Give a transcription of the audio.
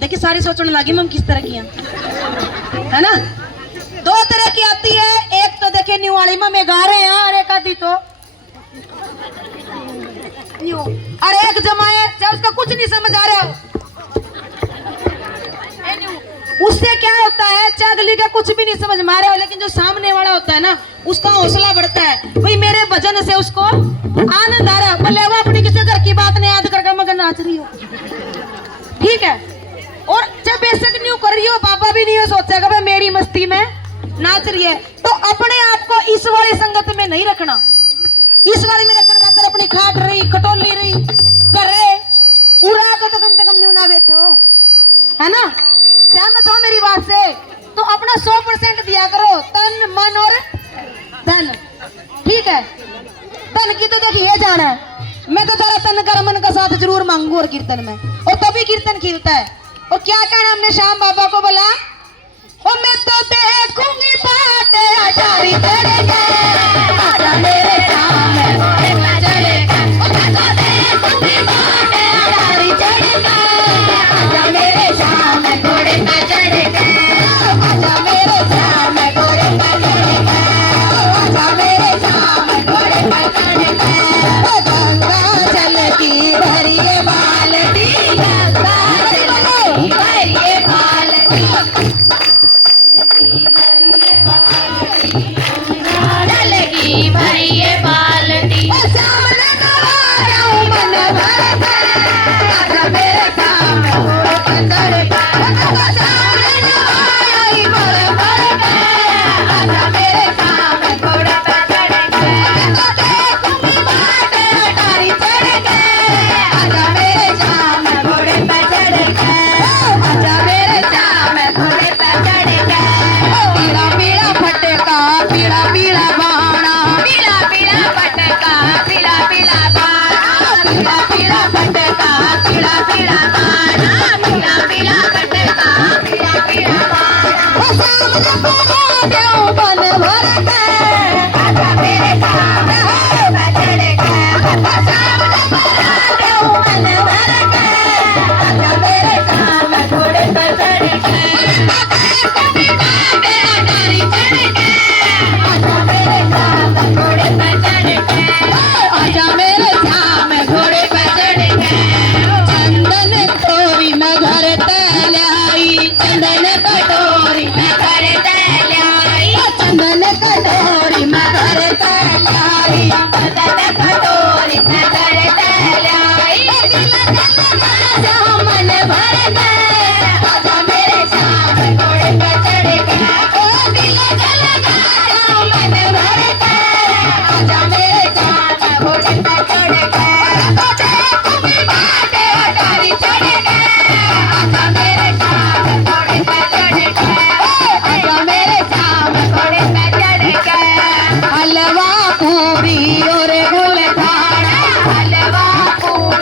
देखिए सारी सोचने लगी हम किस तरह की हैं, है ना। दो तरह की आती है, एक तो देखिए न्यू वाली में मैं गा रहे हैं और एक आती तो न्यू, और एक जमाए चाहे उसका कुछ नहीं समझ आ रहा हो, उससे क्या होता है चागली का कुछ भी नहीं समझ में आ रहा हो, लेकिन जो सामने वाला होता है ना उसका हौसला बढ़ता है, भाई मेरे भजन से उसको आनंद आ रहा है, भले वो अपनी किसी घर की बात नहीं याद करके मगर नाच रही हो, ठीक है। और जब बेशक न्यू कर रही हो, पापा भी नहीं हो सोचेगा भाई मेरी मस्ती में नाच रही है, तो अपने आप को इस वाली संगत में नहीं रखना, इस वाली में रखने खातर अपनी खाट रही खटोली रही कर रहे उड़ा को तो कम से कम न्यू ना बैठो, है ना। सहमत हो मेरी बात से, तो अपना 100% दिया करो, तन मन और धन, ठीक है। तन की तो देखिए जाना है, मैं तो तेरा तन कर मन का साथ जरूर मांगू और कीर्तन में, और तभी कीर्तन खिलता है। और क्या कहना हमने श्याम बाबा को बोला, ओ मैं तो देखूंगी बातें आचारी तेरे आजा मेरे श्याम घोड़े पे चढ़ेगा, ओ मैं तो देखूंगी बातें आचारी तेरे आजा मेरे श्याम घोड़े पे चढ़ेगा, आजा मेरे श्याम घोड़े पे चढ़ेगा, आजा मेरे श्याम घोड़े पे चढ़ेगा, ओ गंगा जल की भरिए बाल्टी, गंगा जल की भरिए बाल्टी, जलगी भरिए बाल्टी सामने नवाया हूँ मन भर के आजा मेरे सामने घोड़े पे चढ़ के सामने नवाया ही मन भर के आजा मेरे सामने घोड़े पे चढ़ के देखूंगी बाटे अटारी चढ़ के आजा मेरे सामने घोड़े पे चढ़ के आजा मेरे सामने घोड़े पे चढ़ के पीला पीला फटका पीला पीला बाणा पीला पीला पटका पीला पीला बाणा पीला पीला फटका पीला पीला बाणा पीला पीला पटका पीला पीला बाणा सामने बना देऊं बन भर के आजा मेरे सामने घोड़े पे चढ़ के सामने बना देऊं बन भर के आजा मेरे सामने घोड़े पे चढ़ के देखूंगी बाटे अटारी चढ़ के आजा मेरे सामने घोड़े पे चढ़ के आजा मेरे सामने घोड़े पे चढ़ के चंदन तोरी में घर तलाई चंदन